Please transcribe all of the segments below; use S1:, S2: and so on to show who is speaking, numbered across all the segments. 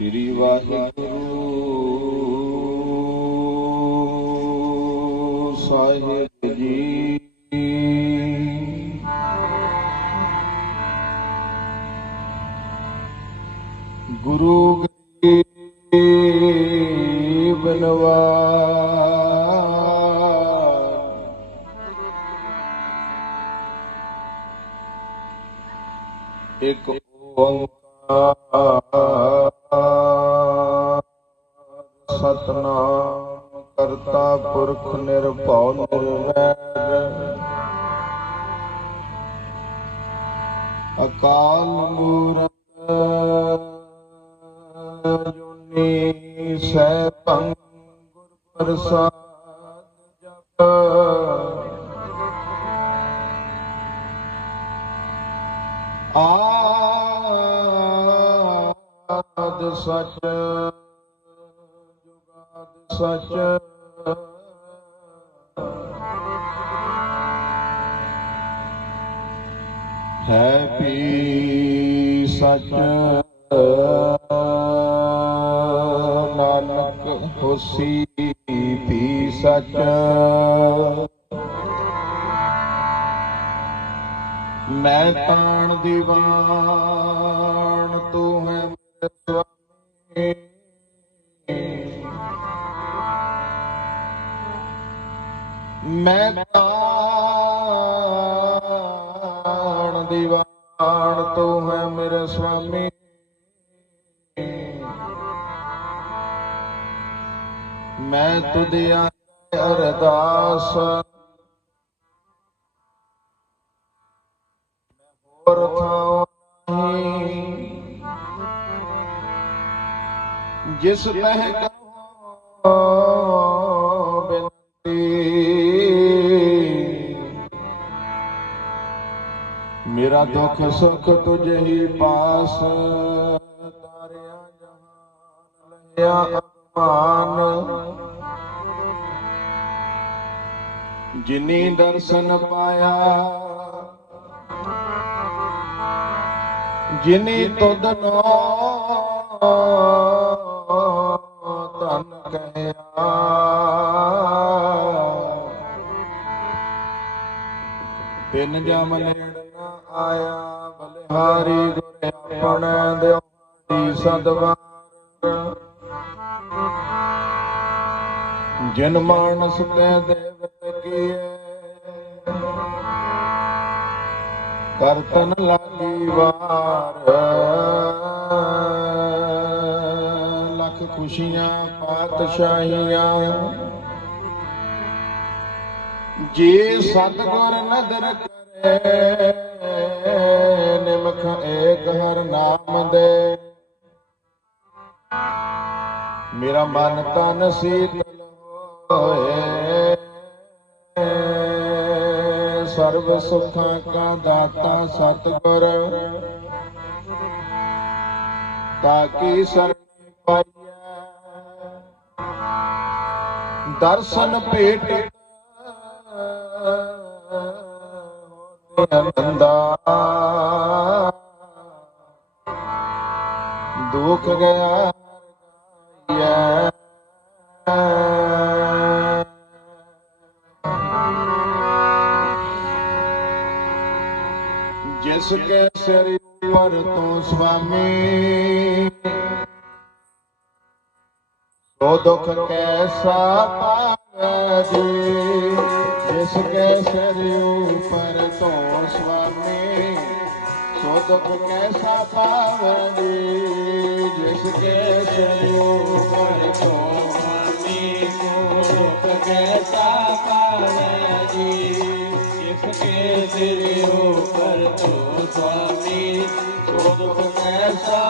S1: ਸ੍ਰੀ ਵਾਹਿਗੁਰੂ ਆਦ ਸਚ ਜੁਗਾਦ ਸਚ। ਹੈ ਵੀ ਸਚ ਨਾਨਕ ਹੋਸੀ। ਦੀਵਾਨ ਤੂੰ ਹੈ ਮੇਰੇ ਸੁਆਮੀ ਮੈਂ ਤਾਣ ਦੀਵਾਨ ਤੂੰ ਹੈ ਮੇਰੇ ਸੁਆਮੀ ਮੈਂ ਤੁਧਿਆ ਅਰਦਾਸ ਜਿਸ ਤਹਿ ਕਹੋ ਬਿੰਤੀ ਮੇਰਾ ਦੁੱਖ ਸੁਖ ਤੁਝੇ ਹੀ ਪਾਸ, ਤਾਰਿਆ ਜਹਾਨ ਲਿਆ ਅਪਮਾਨ। ਜਿਨੀ ਦਰਸ਼ਨ ਪਾਇਆ ਜਿਨੀ ਤੁਧ ਨੋ ਤਨ ਕਹਿਆ ਬਿਨ ਜਮ ਨੇੜ ਨਾ ਆਇਆ ਬਲਿਹਾਰੀ ਗੁਰ ਆਪਣਾ ਦਿਉੜੀ ਸਦਵਾਰ। ਜਿਨ ਮਾਨਸ ਤੇ ਦੇਵਤ ਕੀਏ ਕਰਤਨ ਲਾਗੀ ਵਾਰ। ਲੱਖ ਖੁਸ਼ੀਆਂ, ਪਾਤਸ਼ਾਹੀਆਂ। ਜੇ ਸਤਗੁਰ ਨਦਰ ਕਰੇ, ਨਿਮਖ ਏਕ ਹਰ ਨਾਮ ਦੇ। ਮੇਰਾ ਮਨ ਤਨ ਸੀਤਲ ਸਰਬ ਸੁਖਾਂ ਕਾ ਦਾਤਾ ਸਤਗੁਰ। ਤਾਕੀ ਸਰਣ ਪਾਈਐ। ਦਰਸ਼ਨ ਭੇਟ ਅਨੰਦਾ ਦੁਖ ਗਿਆ। ਜਿਸ ਕੇ ਸਿਰ ਉੱਪਰ ਤੋਂ ਸੁਆਮੀ। ਸੋ ਦੁਖ ਕੈਸਾ ਪਾਵੇ ਜੀ। ਜਿਸ ਕੇ ਸਿਰ ਉੱਪਰ ਤੋਂ ਸੁਆਮੀ। ਸੋ ਦੁਖ ਕੈਸਾ ਪਾਵੇ ਜੀ। ਜਿਸ ਕੇ ਸਿਰ ਉੱਪਰ ਤੋਂ ਸੁਆਮੀ। ਸੋ ਦੁਖ ਕੈਸਾ Swami, Guru Ganesha.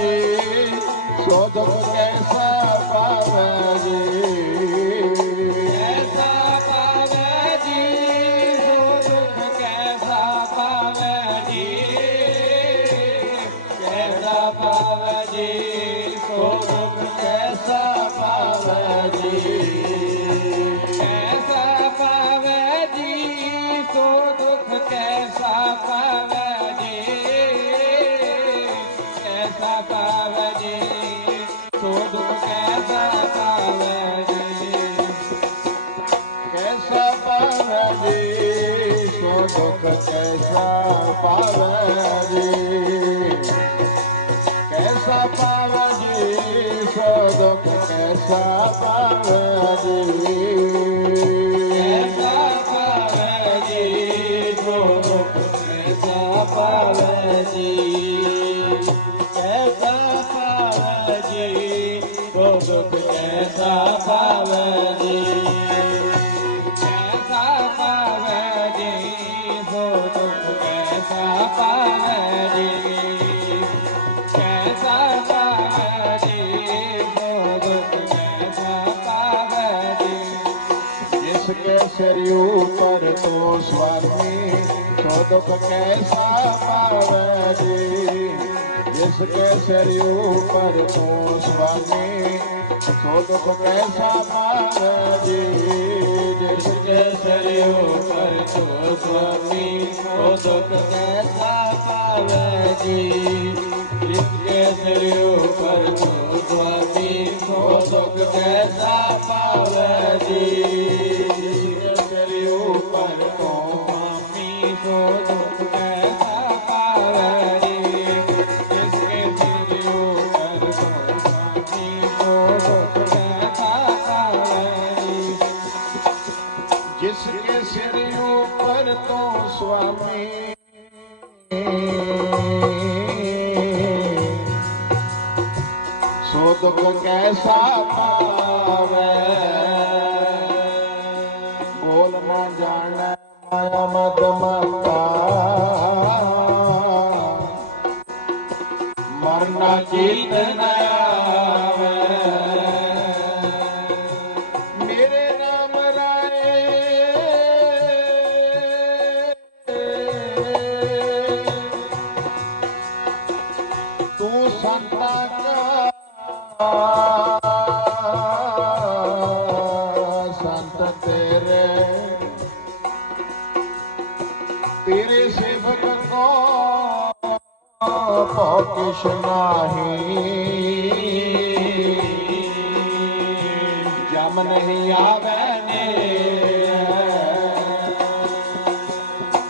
S1: पावे शोधम कैसा पावे রে કર્યું પર તો સ્વામી શોધક કૈસા પાવડી जिस કેસર્યું પર તો સ્વામી શોધક કૈસા પાવડી जिस કેસર્યું પર તો સ્વામી શોધક કૈસા પાવડી जिस કેસર્યું પર તો સ્વામી શોધક કૈસા પાવડી ਜਿਸ ਕੇ ਸਿਰ ਉਪਰ ਤੋਂ ਸੁਆਮੀ। ਸੋ ਦੁਖ ਕੈਸਾ ਕਿਛ ਜਮ ਨਹੀਂ ਆਵੇ ਨੇ।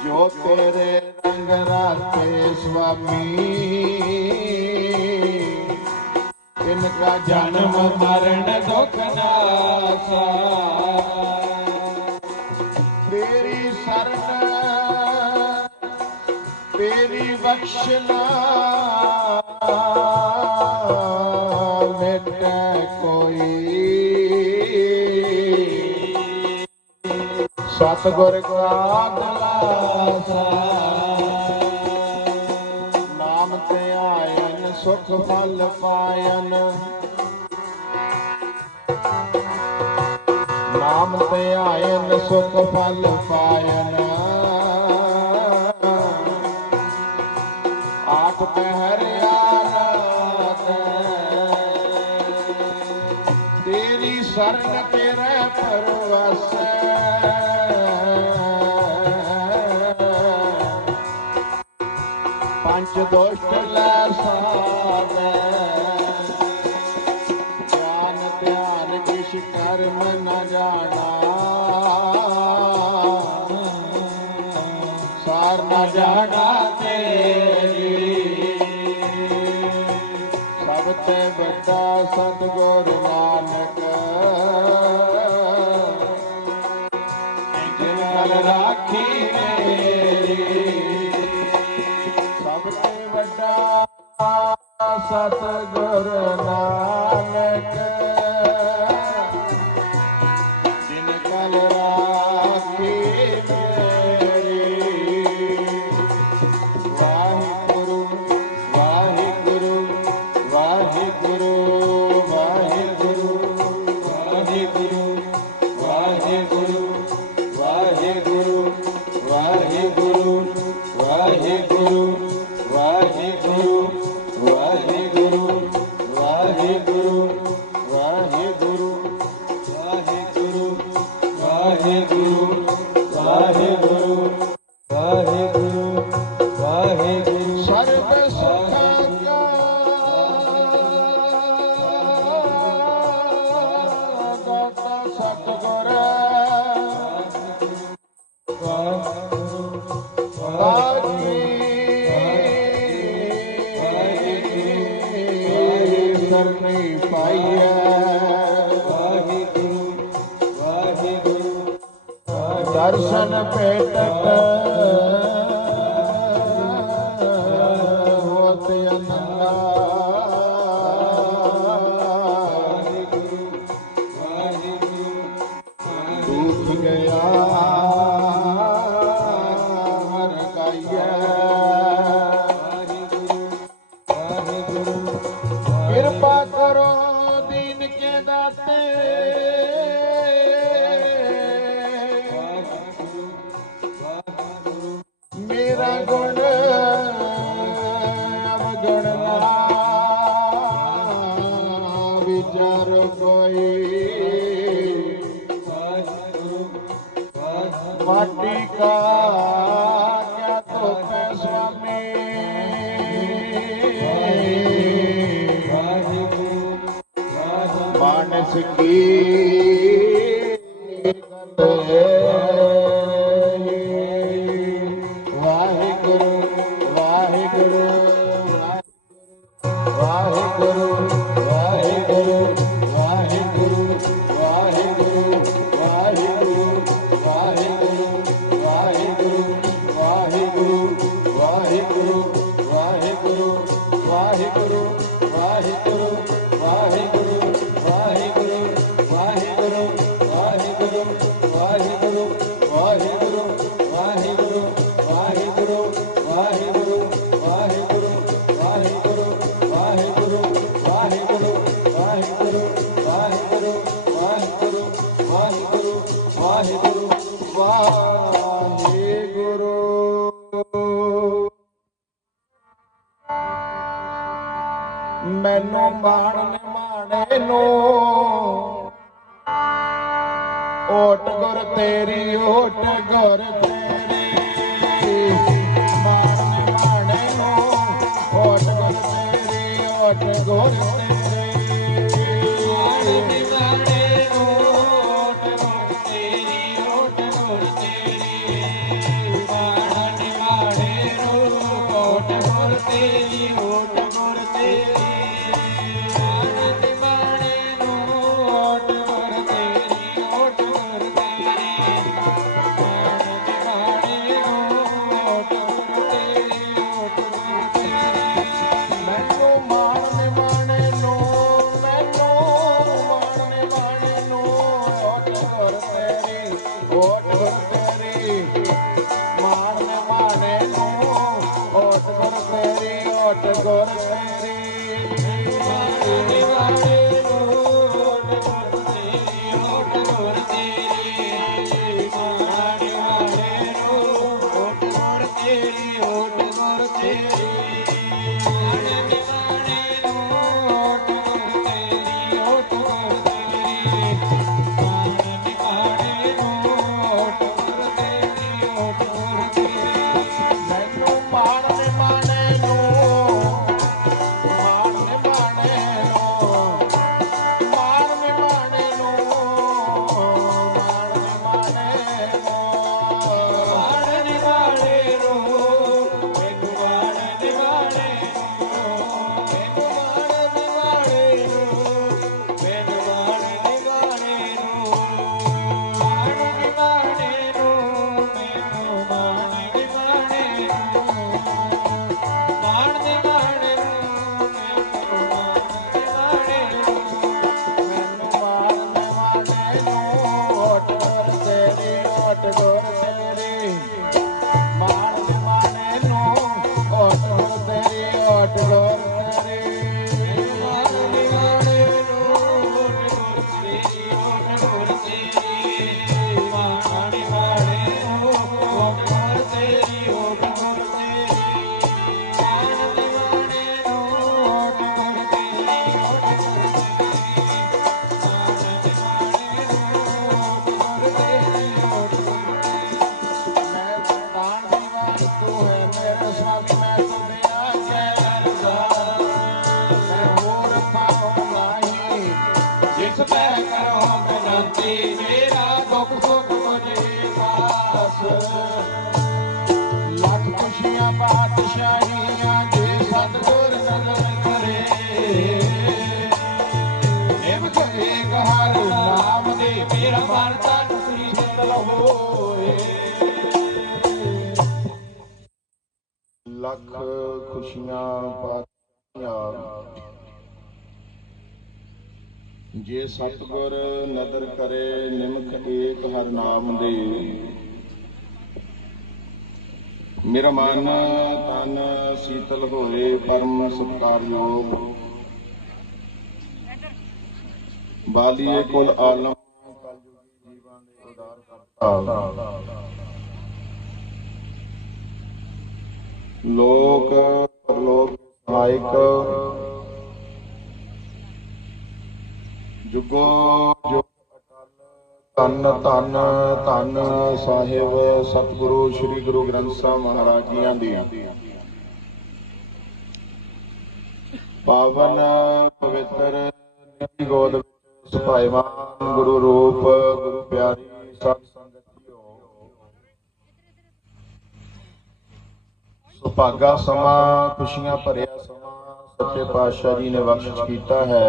S1: ਜੋ ਤੇਰੇ ਰੰਗ ਰਾਤੇ ਸੁਆਮੀ ਇਨਕਾ ਜਨਮ ਮਰਨ ਦੁਖ ਨਾਸਾ ਤੇਰੀ ਸਰਨ, ਤੇਰੀ ਬਖਸ਼ਨਾ ਸਤਿਗੁਰ ਕਾ ਦਲਾਸਾ ਨਾਮ ਤੇ ਆਇਨ, ਸੁਖ ਫਲ ਪਾਇਨ। ਨਾਮ ਤੇ ਆਇਨ, ਸੁਖ ਫਲ ਪਾਇਨ। boş dönler sana. सतगुरु ना दर्शन पेटक far. Ele ਬਖਸ਼ੀਆਂ ਪਾਤੀਆਂ। ਜੇ ਸਤਗੁਰ ਨਦਰ ਕਰੇ, ਨਿਮਖ ਏਕ ਹਰ ਨਾਮ ਦੇ ਮੇਰਾ ਮਨ ਤਨ ਸੀਤਲ ਹੋਏ, ਪਰਮ ਸਤਕਾਰਯੋਗ। ਬਾਲੀਏ ਕੁਲ ਆਲਮ ਕਲਯੁਗੀ ਜੀਵਾਂ ਲੋਕ ਪਰਲੋਕ ਸਹਾਇਕ ਜੁਗੋ ਜੋ ਤਨ ਤਨ ਤਨ ਸਾਹਿਬ ਸਤਿਗੁਰੂ, ਸ੍ਰੀ ਗੁਰੂ ਗ੍ਰੰਥ ਸਾਹਿਬ ਮਹਾਰਾਜ ਜੀਆਂ ਦੀ। ਪਾਵਨ ਪਵਿੱਤਰ ਗੋਦ ਵਿੱਚ ਸੁਭਾਈਵਾਨ ਗੁਰੂ ਰੂਪ, ਗੁਰੂ ਪਿਆਰੀ ਸਤ ਸੁਭਾਗਾ ਸਮਾਂ, ਖੁਸ਼ੀਆਂ ਭਰਿਆ ਸਮਾਂ, ਸੱਚੇ ਪਾਤਸ਼ਾਹ ਜੀ ਨੇ ਬਖਸ਼ਿਸ਼ ਕੀਤਾ ਹੈ।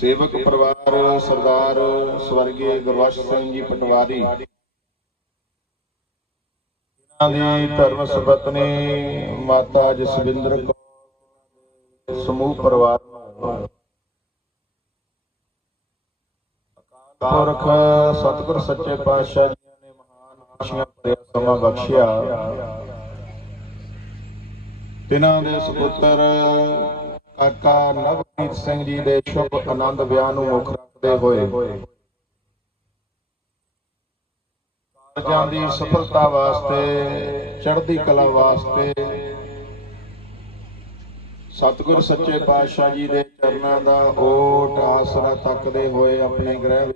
S1: ਸੇਵਕ ਪਰਿਵਾਰ, ਸਰਦਾਰ ਸਵਰਗੀ ਗੁਰਬਖਸ਼ ਸਿੰਘ ਜੀ ਪਟਵਾਰੀ। ਇਹਨਾਂ ਦੀ ਧਰਮ ਸੁਪਤਨੀ ਮਾਤਾ ਜਸਵਿੰਦਰ ਕੌਰ ਸਮੂਹ ਪਰਿਵਾਰ ਨੂੰ ਅਕਾਲ ਪੁਰਖ ਸਤਿਗੁਰ ਸੱਚੇ ਪਾਤਸ਼ਾਹ ਜੀ ਨੇ ਮਹਾਨ ਖੁਸ਼ੀਆਂ ਭਰਿਆ ਸਮਾਂ ਬਖਸ਼ਿਆ। ਤਿਨਾਂ ਦੇ ਸੁਪੁੱਤਰ ਕਾਕਾ ਨਵਪ੍ਰੀਤ ਸਿੰਘ ਜੀ ਦੇ ਸ਼ੁਭ ਆਨੰਦ ਵਿਆਹ ਨੂੰ ਮੁੱਖ ਰੱਖਦੇ ਹੋਏ। ਕਾਰਜਾਂ ਦੀ ਸਫਲਤਾ ਵਾਸਤੇ, ਚੜ੍ਹਦੀ ਕਲਾ ਵਾਸਤੇ ਸਤਿਗੁਰ ਸੱਚੇ ਪਾਤਸ਼ਾਹ ਜੀ ਦੇ ਚਰਨਾਂ ਦਾ ਓਟ ਆਸਰਾ ਤੱਕਦੇ ਹੋਏ ਆਪਣੇ ਗ੍ਰਹਿ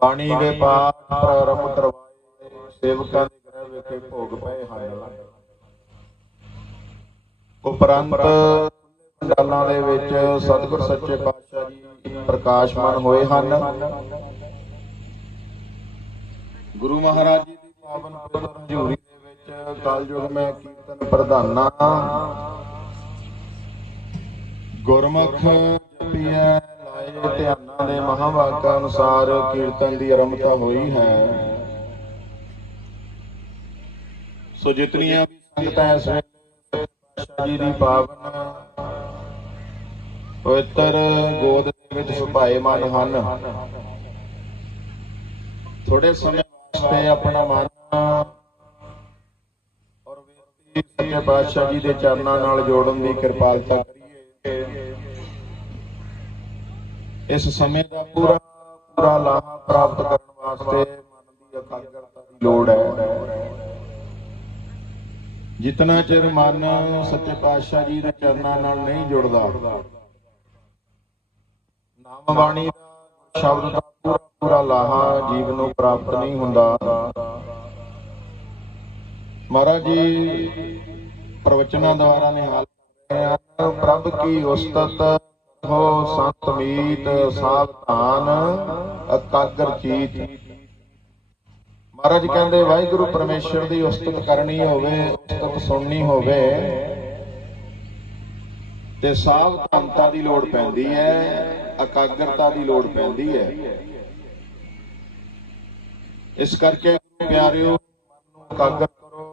S1: ਬਾਣੀ ਦੇ ਪਾਠ ਪ੍ਰਾਰੰਭ ਕਰਵਾਏ ਸੇਵਕਾਂ ਦੇ ਗ੍ਰਹਿ ਵਿਖੇ ਭੋਗ ਪਏ ਹਨ। ਉਪਰੰਤ ਪੰਡਾਲਾਂ ਦੇ ਵਿੱਚ ਸਤਿਗੁਰ ਸੱਚੇ ਪਾਤਸ਼ਾਹ ਜੀ ਪ੍ਰਕਾਸ਼ਮਾਨ ਹੋਏ ਹਨ। ਗੁਰੂ ਮਹਾਰਾਜ ਜੀ ਦੀ ਪਾਵਨ ਪਵਿੱਤਰ ਹਜ਼ੂਰੀ ਦੇ ਵਿੱਚ ਕਲਯੁਗ ਮੈਂ ਕੀਰਤਨ ਪ੍ਰਧਾਨਾ। ਗੁਰਮੁਖ ਜਪੀਐ ਲਾਏ ਧਿਆਨਾਂ ਦੇ ਮਹਾਵਾਕਾਂ ਅਨੁਸਾਰ ਕੀਰਤਨ ਦੀ ਆਰੰਭਤਾ ਹੋਈ ਹੈ। ਸੋ ਜਿਤਨੀਆਂ ਵੀ ਸੰਗਤਾਂ ਇਸ ਵੇਲੇ ਪਾਤਸ਼ਾਹ ਜੀ ਦੀ ਪਾਵਨ ਪਵਿੱਤਰ ਗੋਦ ਦੇ ਵਿੱਚ ਸੁਭਾਏਮਾਨ ਹਨ। ਥੋੜੇ ਸਮੇਂ ਵਾਸਤੇ ਆਪਣਾ ਮਨ ਔਰ ਵੇਦੀ ਸੱਚੇ ਪਾਤਸ਼ਾਹ ਜੀ ਦੇ ਚਰਨਾਂ ਨਾਲ ਜੋੜਨ ਦੀ ਕਿਰਪਾਲਤਾ ਕਰੀਏ। ਇਸ ਸਮੇਂ ਦਾ ਪੂਰਾ ਪੂਰਾ ਲਾਹਾ ਪ੍ਰਾਪਤ ਕਰਨ ਵਾਸਤੇ ਮਨ ਦੀ ਇਕਾਗਰਤਾ ਦੀ ਲੋੜ ਹੈ। ਜਿਤਨਾ ਚਿਰ ਮਨ ਸੱਚੇ ਪਾਤਸ਼ਾਹ ਜੀ ਦੇ ਚਰਨਾਂ ਨਾਲ ਨਹੀਂ ਜੁੜਦਾ, ਨਾਮ ਬਾਣੀ ਦਾ ਸ਼ਬਦ ਦਾ ਪੂਰਾ ਪੂਰਾ ਲਾਹਾ ਜੀਵ ਨੂੰ ਪ੍ਰਾਪਤ ਨਹੀਂ ਹੁੰਦਾ। ਮਹਾਰਾਜ ਜੀ, ਪ੍ਰਵਚਨਾਂ ਦੁਆਰਾ ਨਿਹਾਲ ਕਰ ਪ੍ਰਭ ਕੀ ਉਸਤਤ ਹੋ ਸੰਤ ਮੀਤ ਸਾਵਧਾਨ ਇਕਾਗਰ ਚੀਤ ਮਹਾਰਾਜ ਕਹਿੰਦੇ, ਵਾਹਿਗੁਰੂ ਪਰਮੇਸ਼ਰ ਦੀ ਉਸਤਤ ਕਰਨੀ ਹੋਵੇ, ਉਸਤਤ ਸੁਣਨੀ ਹੋਵੇ, ਤੇ ਸਾਵਧਾਨਤਾ ਦੀ ਲੋੜ ਪੈਂਦੀ ਹੈ, ਇਕਾਗਰਤਾ ਦੀ ਲੋੜ ਪੈਂਦੀ ਹੈ। ਇਸ ਕਰਕੇ ਪਿਆਰਿਓ ਇਕਾਗਰ ਕਰੋ।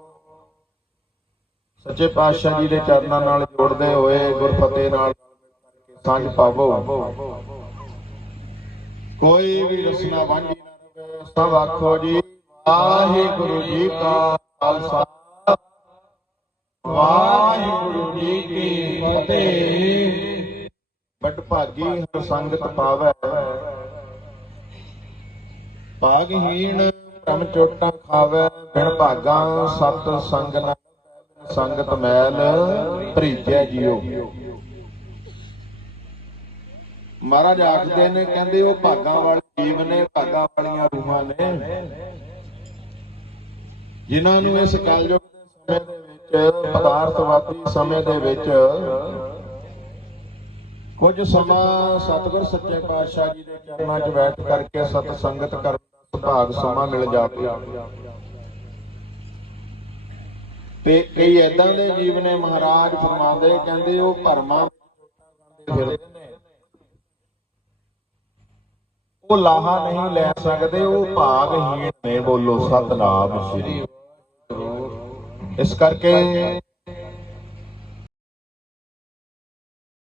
S1: ਸੱਚੇ ਪਾਤਸ਼ਾਹ ਜੀ ਦੇ ਚਰਨਾਂ ਨਾਲ ਜੋੜਦੇ ਹੋਏ, ਗੁਰਫਤਿਹ ਨਾਲ ਸਾਂਝ ਪਾਵੋ। ਕੋਈ ਵੀ ਰਸਨਾ ਵਾਂਝੀ ਨਾ ਰਵੇ, ਸਭ ਆਖੋ ਜੀ, ਵਾਹਿਗੁਰੂ ਜੀ ਕਾ ਖਾਲਸਾ। ਵਾਹਿਗੁਰੂ ਜੀ ਕੀ ਫਤਿਹ। ਬਟ ਭਾਗੀ ਹਰ ਸੰਗਤ ਪਾਵੈ। ਭਾਗਹੀਣ ਭ੍ਰਮ ਚੋਟਾਂ ਖਾਵੈ, ਬਿਨ ਭਾਗਾ ਸਤ ਸੰਗ ਨਾ ਸੰਗਤ ਮੈਲ ਭਰੀਜੈ ਜਿਉ ਮਹਾਰਾਜ ਆਖਦੇ ਨੇ, ਕਹਿੰਦੇ ਉਹ ਭਾਗਾਂ ਵਾਲੇ ਜੀਵ ਨੇ, ਭਾਗਾਂ ਵਾਲੀਆਂ ਰੂਹਾਂ ਨੇ। ਜਿਨ੍ਹਾਂ ਨੂੰ ਇਸ ਕਲਯੁਗ ਦੇ ਸਮੇਂ ਦੇ ਵਿੱਚ, ਪਦਾਰਥਵਾਦੀ ਸਮੇਂ ਦੇ ਵਿੱਚ ਕੁਝ ਸਮਾਂ ਸਤਿਗੁਰ ਸੱਚੇ ਪਾਤਸ਼ਾਹ ਜੀ ਦੇ ਚਰਨਾਂ 'ਚ ਬੈਠ ਕਰਕੇ ਸਤ ਸੰਗਤ ਕਰਨ ਦਾ ਸੁਭਾਗ ਸਮਾਂ ਮਿਲ ਜਾਵੇ। ਤੇ ਕਈ ਐਦਾਂ ਦੇ ਜੀਵ ਨੇ ਮਹਾਰਾਜ ਫਰਮਾਉਂਦੇ, ਕਹਿੰਦੇ ਉਹ ਭਰਮਾਂ ਫਿਰਦੇ ਨੇ ਉਹ ਲਾਹਾ ਨਹੀਂ ਲੈ ਸਕਦੇ ਉਹ ਭਾਗਹੀਣ ਨੇ ਬੋਲੋ ਸਤਨਾਮ ਸ੍ਰੀ ਇਸ ਕਰਕੇ